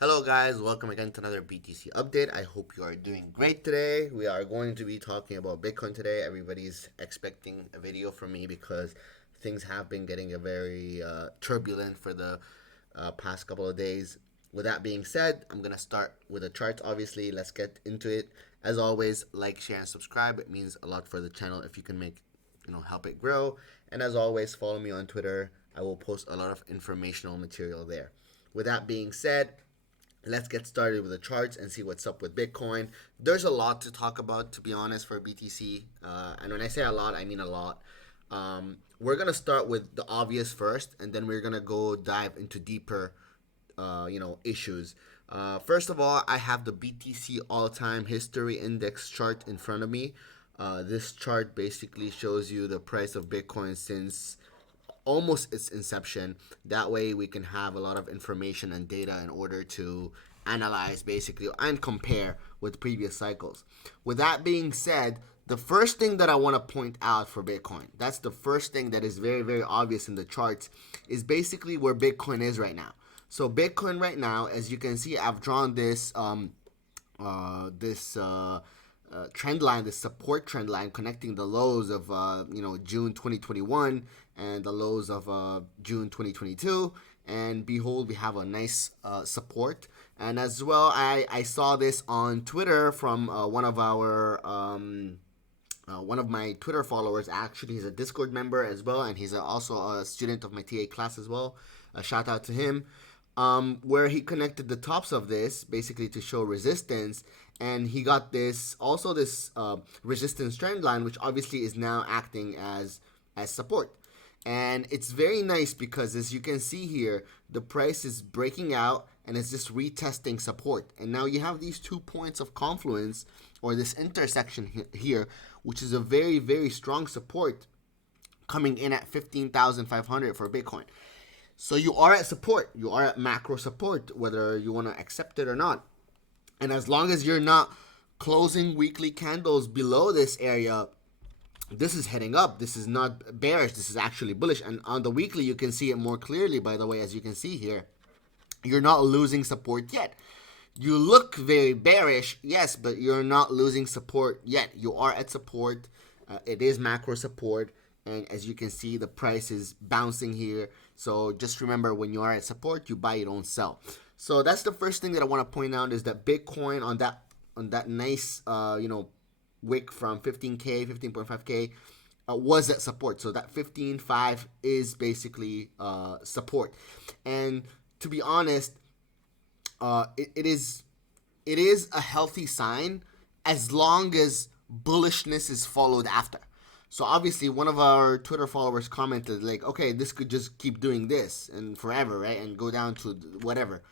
Hello guys, welcome again to another BTC update. I hope you are doing great today. We are going to be talking about Bitcoin today. Everybody's expecting a video from me because things have been getting a very turbulent for the past couple of days. With that being said, I'm going to start with the charts obviously. Let's get into it. As always, like, share and subscribe. It means a lot for the channel if you can help it grow. And as always, follow me on Twitter. I will post a lot of informational material there. With that being said, let's get started with the charts and see what's up with Bitcoin. There's a lot to talk about, to be honest, for BTC. And when I say a lot, I mean a lot. We're going to start with the obvious first, and then we're going to go dive into deeper, issues. First of all, I have the BTC all-time history index chart in front of me. This chart basically shows you the price of Bitcoin since almost its inception. That way we can have a lot of information and data in order to analyze basically and compare with previous cycles. With that being said, the first thing that I want to point out for Bitcoin, that's the first thing that is very, very obvious in the charts, is basically where Bitcoin is right now. So Bitcoin right now, as you can see, I've drawn this trend line, the support trend line connecting the lows of June 2021 and the lows of June 2022. And behold, we have a nice support. And as well, I saw this on Twitter from one of my Twitter followers. Actually, he's a Discord member as well, and he's also a student of my TA class as well. A shout out to him. Where he connected the tops of this basically to show resistance, and he got this resistance trend line, which obviously is now acting as support. And it's very nice because, as you can see here, the price is breaking out and it's just retesting support. And now you have these 2 points of confluence, or this intersection here, which is a very, very strong support coming in at 15,500 for Bitcoin. So you are at support. You are at macro support, whether you want to accept it or not. And as long as you're not closing weekly candles below this area, this is heading up. This is not bearish. This is actually bullish. And on the weekly, you can see it more clearly, by the way, as you can see here. You're not losing support yet. You look very bearish, yes, but you're not losing support yet. You are at support. It is macro support. And as you can see, the price is bouncing here. So just remember, when you are at support, you buy, you don't sell. So that's the first thing that I want to point out, is that Bitcoin on that nice wick from 15K, 15.5K was at support. So that 15.5 is basically support. And to be honest, it is a healthy sign as long as bullishness is followed after. So obviously, one of our Twitter followers commented like, okay, this could just keep doing this and forever, right? And go down to whatever.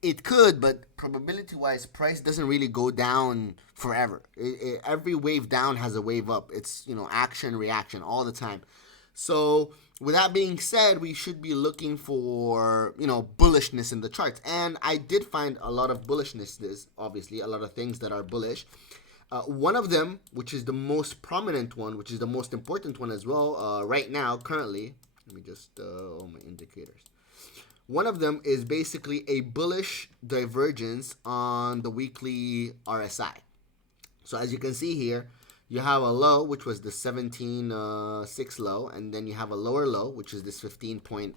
It could, but probability-wise, price doesn't really go down forever. Every wave down has a wave up. It's, action, reaction all the time. So with that being said, we should be looking for, bullishness in the charts. And I did find a lot of bullishness. There's obviously a lot of things that are bullish. One of them, which is the most prominent one, which is the most important one as well, right now, currently, let me just, my indicators. One of them is basically a bullish divergence on the weekly RSI. So as you can see here, you have a low, which was the 17.6 low, and then you have a lower low, which is this 15.5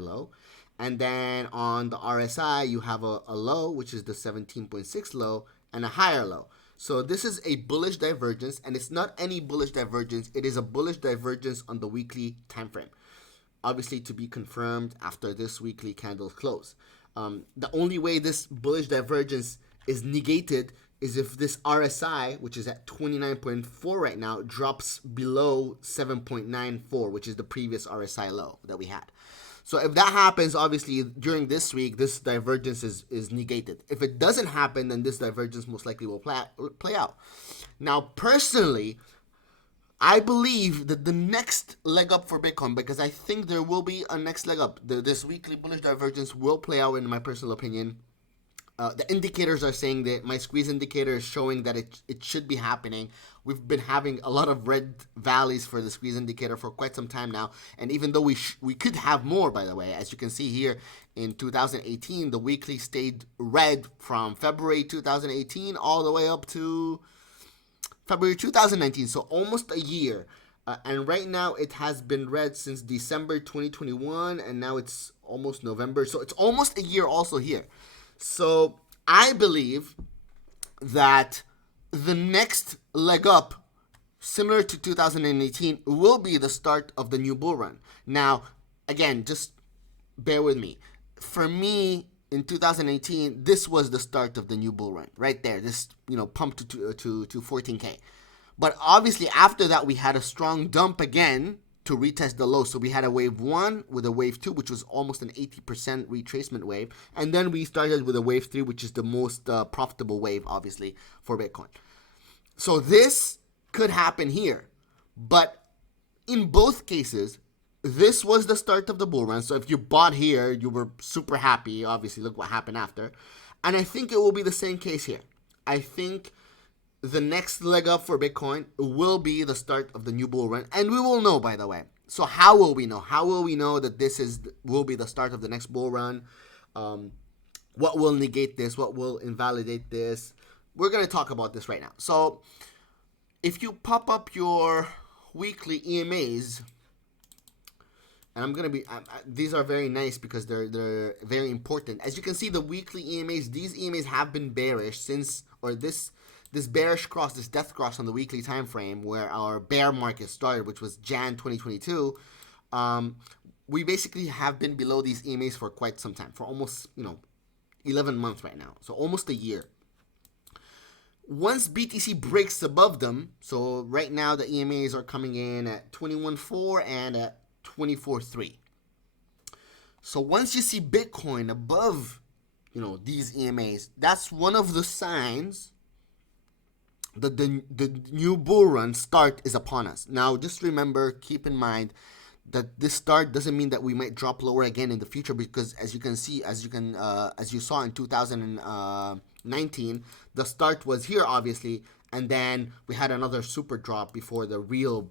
low. And then on the RSI, you have a low, which is the 17.6 low, and a higher low. So this is a bullish divergence, and it's not any bullish divergence. It is a bullish divergence on the weekly time frame. Obviously, to be confirmed after this weekly candle close. The only way this bullish divergence is negated is if this RSI, which is at 29.4 right now, drops below 7.94, which is the previous RSI low that we had. So if that happens, obviously, during this week, this divergence is negated. If it doesn't happen, then this divergence most likely will play out. Now, personally, I believe that the next leg up for Bitcoin, because I think there will be a next leg up, this weekly bullish divergence will play out, in my personal opinion. the indicators are saying that my squeeze indicator is showing that it should be happening. We've been having a lot of red valleys for the squeeze indicator for quite some time now, and even though we could have more, by the way, as you can see here in 2018, the weekly stayed red from February 2018 all the way up to February 2019, so almost a year. And right now it has been red since December 2021, and now it's almost November, so it's almost a year also here. So I believe that the next leg up, similar to 2018, will be the start of the new bull run. Now, again, just bear with me. For me, in 2018, this was the start of the new bull run, right there. This, pump to 14K. But obviously, after that, we had a strong dump again to retest the low. So we had a wave 1 with a wave 2, which was almost an 80% retracement wave. And then we started with a wave 3, which is the most profitable wave, obviously, for Bitcoin. So this could happen here. But in both cases, this was the start of the bull run. So if you bought here, you were super happy. Obviously, look what happened after. And I think it will be the same case here. I think the next leg up for Bitcoin will be the start of the new bull run. And we will know, by the way. So how will we know? How will we know that will be the start of the next bull run? What will negate this? What will invalidate this? We're going to talk about this right now. So if you pop up your weekly EMAs, and I'm going to be, these are very nice because they're very important. As you can see, the weekly EMAs, these EMAs have been bearish since, or this bearish cross, this death cross on the weekly time frame where our bear market started, which was Jan 2022, we basically have been below these EMAs for quite some time, for almost, 11 months right now. So almost a year. Once BTC breaks above them, so right now the EMAs are coming in at 21.4 and at 24.3. So once you see Bitcoin above, these EMAs, that's one of the signs that the new bull run start is upon us. Now, just remember, keep in mind that this start doesn't mean that we might drop lower again in the future, because as you can see, as you saw in 2019, the start was here, obviously, and then we had another super drop before the real,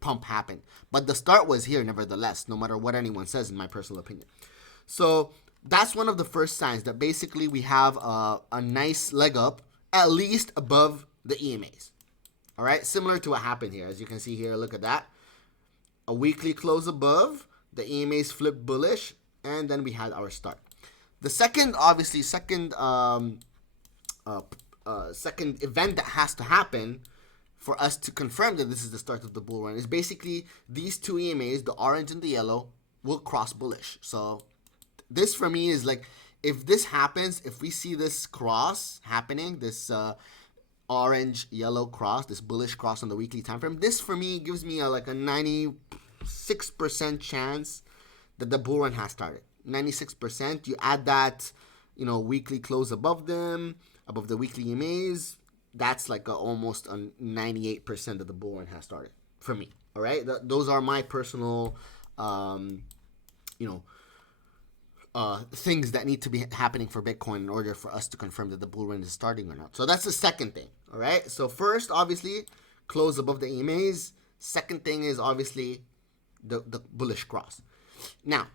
pump happened. But the start was here, nevertheless, no matter what anyone says, in my personal opinion. So that's one of the first signs that basically we have a nice leg up, at least above the EMAs. All right, similar to what happened here. As you can see here, look at that. A weekly close above, the EMAs flipped bullish, and then we had our start. The second event that has to happen for us to confirm that this is the start of the bull run is basically these two EMAs, the orange and the yellow, will cross bullish. So this for me is like, if this happens, if we see this cross happening, this orange yellow cross, this bullish cross on the weekly time frame, this for me gives me a 96% chance that the bull run has started. 96%. You add that, weekly close above them, above the weekly EMAs, that's like almost a 98% that the bull run has started for me. All right, those are my personal, things that need to be happening for Bitcoin in order for us to confirm that the bull run is starting or not. So that's the second thing. All right. So first, obviously, close above the EMAs. Second thing is obviously the bullish cross. Now,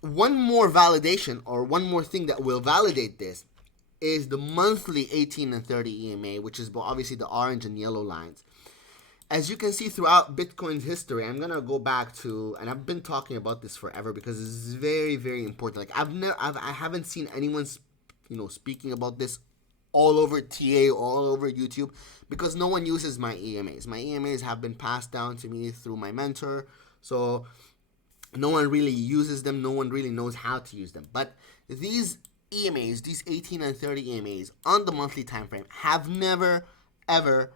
one more validation, or one more thing that will validate this, is the monthly 18 and 30 EMA, which is obviously the orange and yellow lines. As you can see throughout Bitcoin's history, I'm gonna go back to, and I've been talking about this forever because it's very, very important. Like I haven't seen anyone, speaking about this all over TA, all over YouTube, because no one uses my EMAs. My EMAs have been passed down to me through my mentor, so no one really uses them. No one really knows how to use them. But these EMAs, these 18 and 30 EMAs on the monthly time frame, have never, ever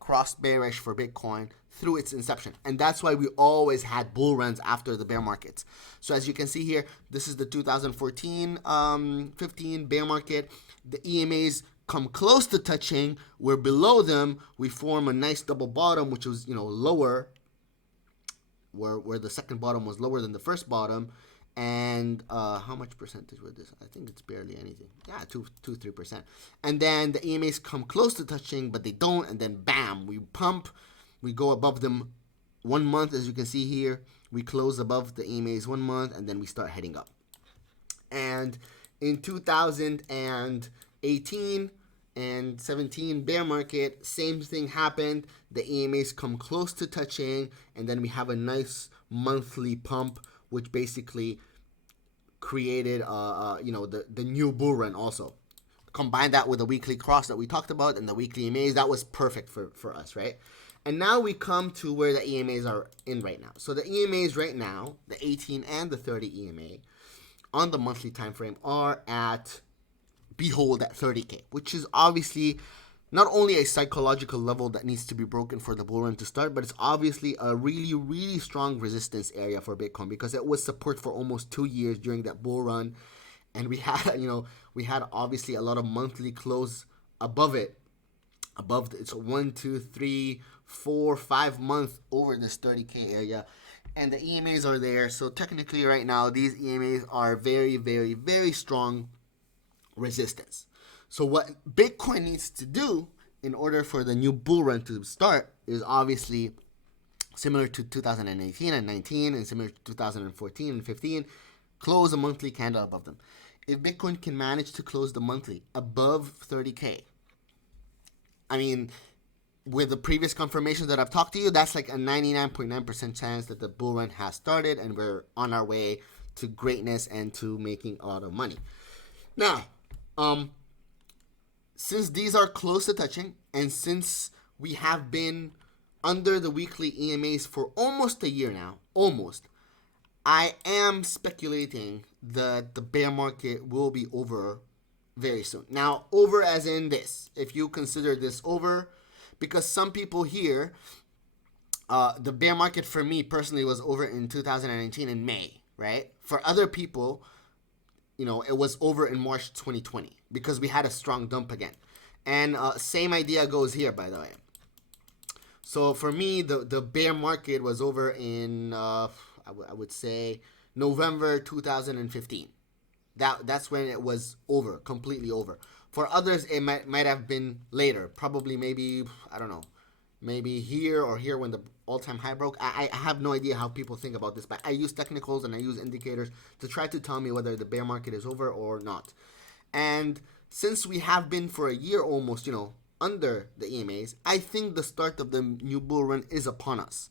crossed bearish for Bitcoin through its inception. And that's why we always had bull runs after the bear markets. So as you can see here, this is the 2014-15 bear market. The EMAs come close to touching. We're below them. We form a nice double bottom, which was, lower, where the second bottom was lower than the first bottom. And how much percentage was this? I think it's barely anything. Yeah, 3%. And then the EMAs come close to touching, but they don't. And then bam, we pump. We go above them 1 month, as you can see here. We close above the EMAs 1 month, and then we start heading up. And in 2018 and 17 bear market, same thing happened. The EMAs come close to touching, and then we have a nice monthly pump, which basically created the new bull run also. Combine that with the weekly cross that we talked about and the weekly EMAs, that was perfect for us, right? And now we come to where the EMAs are in right now. So the EMAs right now, the 18 and the 30 EMA on the monthly time frame are at, behold, at 30K, which is obviously not only a psychological level that needs to be broken for the bull run to start, but it's obviously a really, really strong resistance area for Bitcoin, because it was support for almost 2 years during that bull run. And we had obviously a lot of monthly close above it. It's 1, 2, 3, 4, 5 months over this 30K area. And the EMAs are there. So technically right now, these EMAs are very, very, very strong resistance. So what Bitcoin needs to do in order for the new bull run to start is obviously similar to 2018 and 19 and similar to 2014 and 15, close a monthly candle above them. If Bitcoin can manage to close the monthly above 30K, I mean, with the previous confirmations that I've talked to you, that's like a 99.9% chance that the bull run has started and we're on our way to greatness and to making a lot of money. Now, since these are close to touching, and since we have been under the weekly EMAs for almost a year now, I am speculating that the bear market will be over very soon. Now, over as in this, if you consider this over, because some people here, the bear market for me personally was over in 2019 in May, right? For other people, it was over in March 2020 because we had a strong dump again. And same idea goes here, by the way. So for me, the bear market was over in, I would say, November 2015. That's when it was over, completely over. For others, it might have been later, probably maybe, I don't know, maybe here or here when the all-time high broke. I have no idea how people think about this, but I use technicals and I use indicators to try to tell me whether the bear market is over or not. And since we have been for a year almost, under the EMAs, I think the start of the new bull run is upon us.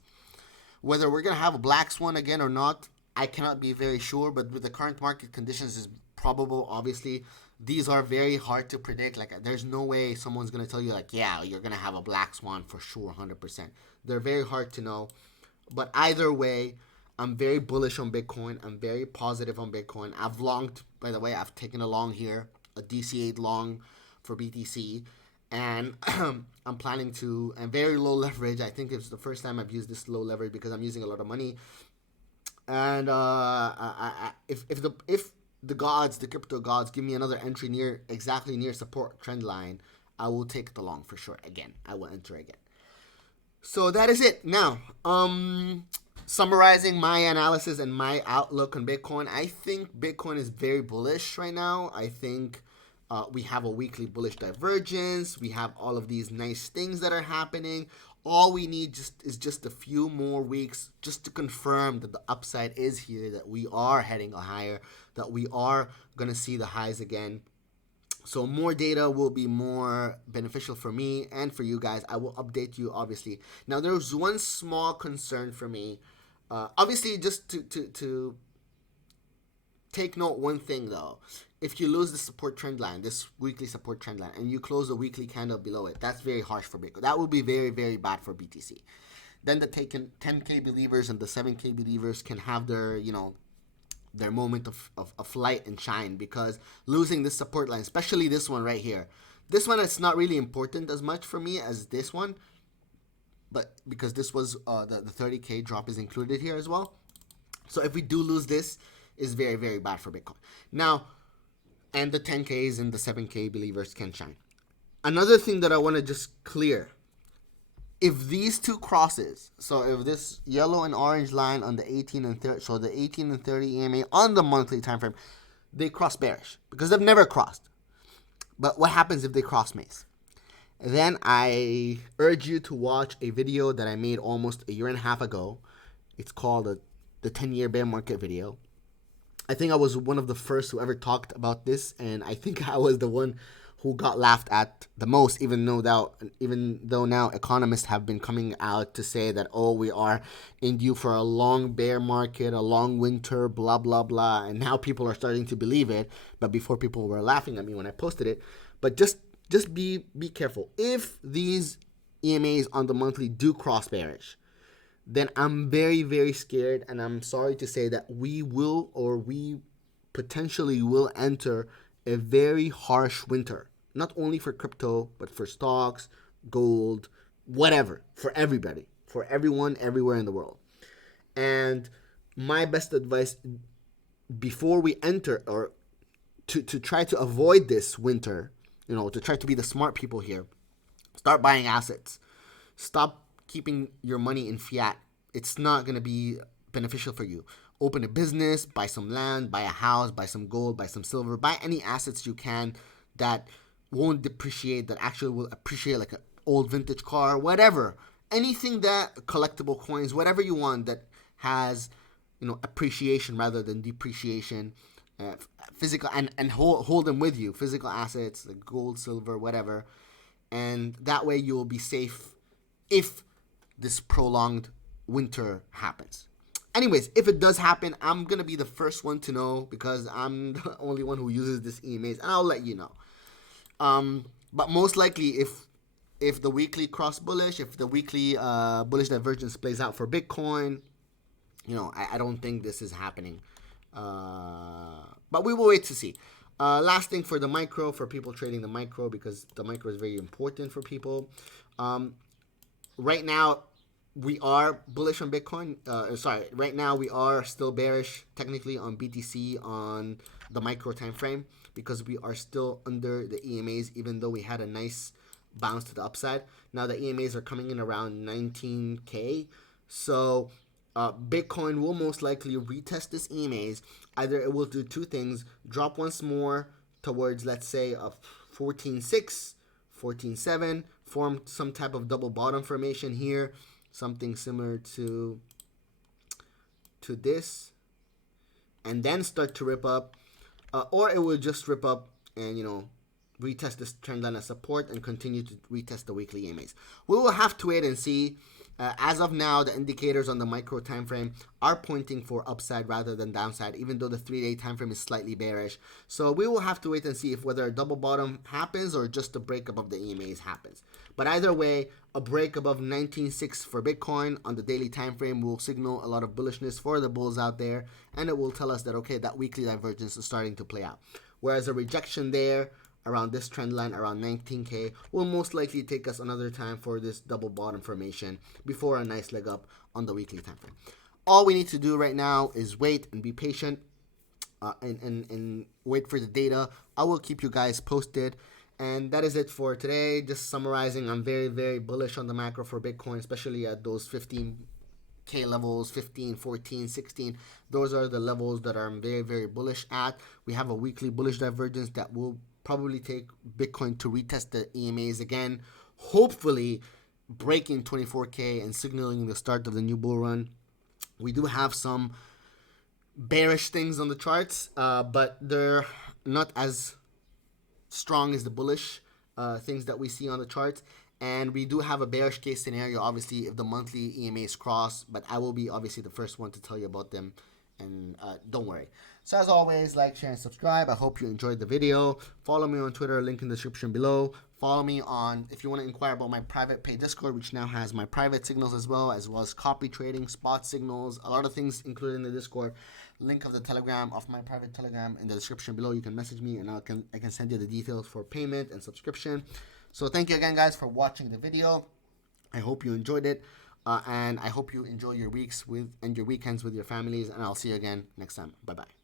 Whether we're going to have a black swan again or not, I cannot be very sure, but with the current market conditions, is probable. Obviously, these are very hard to predict. Like, there's no way someone's going to tell you, like, yeah, you're going to have a black swan for sure, 100%. They're very hard to know. But either way, I'm very bullish on Bitcoin. I'm very positive on Bitcoin. I've longed, by the way, I've taken a long here, a DC8 long for BTC. And I'm planning to, and very low leverage. I think it's the first time I've used this low leverage because I'm using a lot of money. And if the gods, the crypto gods, give me another entry exactly near support trend line, I will take the long for sure. Again, I will enter again. So that is it. Now, summarizing my analysis and my outlook on Bitcoin, I think Bitcoin is very bullish right now. I think we have a weekly bullish divergence. We have all of these nice things that are happening. All we need is just a few more weeks just to confirm that the upside is here, that we are heading higher, that we are going to see the highs again. So more data will be more beneficial for me and for you guys. I will update you, obviously. Now, there's one small concern for me. Obviously, just to take note one thing, though. If you lose the support trend line, this weekly support trend line, and you close the weekly candle below it, that's very harsh for Bitcoin. That would be very, very bad for BTC. Then the 10K believers and the 7K believers can have their, their moment of light and shine, because losing this support line, especially this one right here, this one, it's not really important as much for me as this one, but because this was the 30K drop is included here as well. So if we do lose this, is very, very bad for Bitcoin. Now, and the 10Ks and the 7K believers can shine. Another thing that I want to just clear, If these two crosses, so if this yellow and orange line on the 18 and 30, so the 18 and 30 EMA on the monthly time frame, they cross bearish because they've never crossed. But what happens if they cross Mace? Then I urge you to watch a video that I made almost a year and a half ago. It's called the 10-year bear market video. I think I was one of the first who ever talked about this, and I think I was the one who got laughed at the most, even though now economists have been coming out to say that, oh, we are in due for a long bear market, a long winter, blah, blah, blah. And now people are starting to believe it. But before, people were laughing at me when I posted it. But just be careful. If these EMAs on the monthly do cross bearish, then I'm very, very scared. And I'm sorry to say that we potentially will enter a very harsh winter. Not only for crypto, but for stocks, gold, whatever, for everybody, for everyone, everywhere in the world. And my best advice before we enter, or to try to avoid this winter, to try to be the smart people here, start buying assets. Stop keeping your money in fiat. It's not going to be beneficial for you. Open a business, buy some land, buy a house, buy some gold, buy some silver, buy any assets you can that won't depreciate, that actually will appreciate, like an old vintage car, whatever. Anything that, collectible coins, whatever you want that has, appreciation rather than depreciation. Physical, and hold them with you. Physical assets like gold, silver, whatever. And that way you will be safe if this prolonged winter happens. Anyways, if it does happen, I'm going to be the first one to know because I'm the only one who uses this EMAs, and I'll let you know. But most likely, if the weekly cross bullish, if the weekly bullish divergence plays out for Bitcoin, I don't think this is happening. But we will wait to see. Last thing for the micro, for people trading the micro, because the micro is very important for people. Right now, we are bullish on Bitcoin. Right now we are still bearish technically on BTC on the micro time frame because we are still under the EMAs, even though we had a nice bounce to the upside. Now the EMAs are coming in around 19K. So Bitcoin will most likely retest this EMAs. Either it will do two things: drop once more towards, let's say, a 14.6, 14.7, form some type of double bottom formation here, something similar to this, and then start to rip up, or it will just rip up and retest this trend line as support and continue to retest the weekly EMAs. We will have to wait and see. As of now, the indicators on the micro time frame are pointing for upside rather than downside, even though the 3-day time frame is slightly bearish. So we will have to wait and see if whether a double bottom happens or just a break above the EMAs happens. But either way, a break above 19.6 for Bitcoin on the daily time frame will signal a lot of bullishness for the bulls out there, and it will tell us that, okay, that weekly divergence is starting to play out. Whereas a rejection there around this trend line, around 19K, will most likely take us another time for this double bottom formation before a nice leg up on the weekly time frame. All we need to do right now is wait and be patient and wait for the data. I will keep you guys posted. And that is it for today. Just summarizing, I'm very, very bullish on the macro for Bitcoin, especially at those 15K levels, 15, 14, 16. Those are the levels that I'm very, very bullish at. We have a weekly bullish divergence that will probably take Bitcoin to retest the EMAs again, hopefully breaking 24K and signaling the start of the new bull run. We do have some bearish things on the charts, but they're not as strong as the bullish things that we see on the charts. And we do have a bearish case scenario, obviously, if the monthly EMAs cross, but I will be obviously the first one to tell you about them, and don't worry. So as always, like, share, and subscribe. I hope you enjoyed the video. Follow me on Twitter, link in the description below. Follow me on, if you want to inquire about my private paid Discord, which now has my private signals as well as copy trading, spot signals, a lot of things included in the Discord. Link of the Telegram, of my private Telegram, in the description below. You can message me and I can send you the details for payment and subscription. So thank you again, guys, for watching the video. I hope you enjoyed it. And I hope you enjoy your weeks and your weekends with your families. And I'll see you again next time. Bye-bye.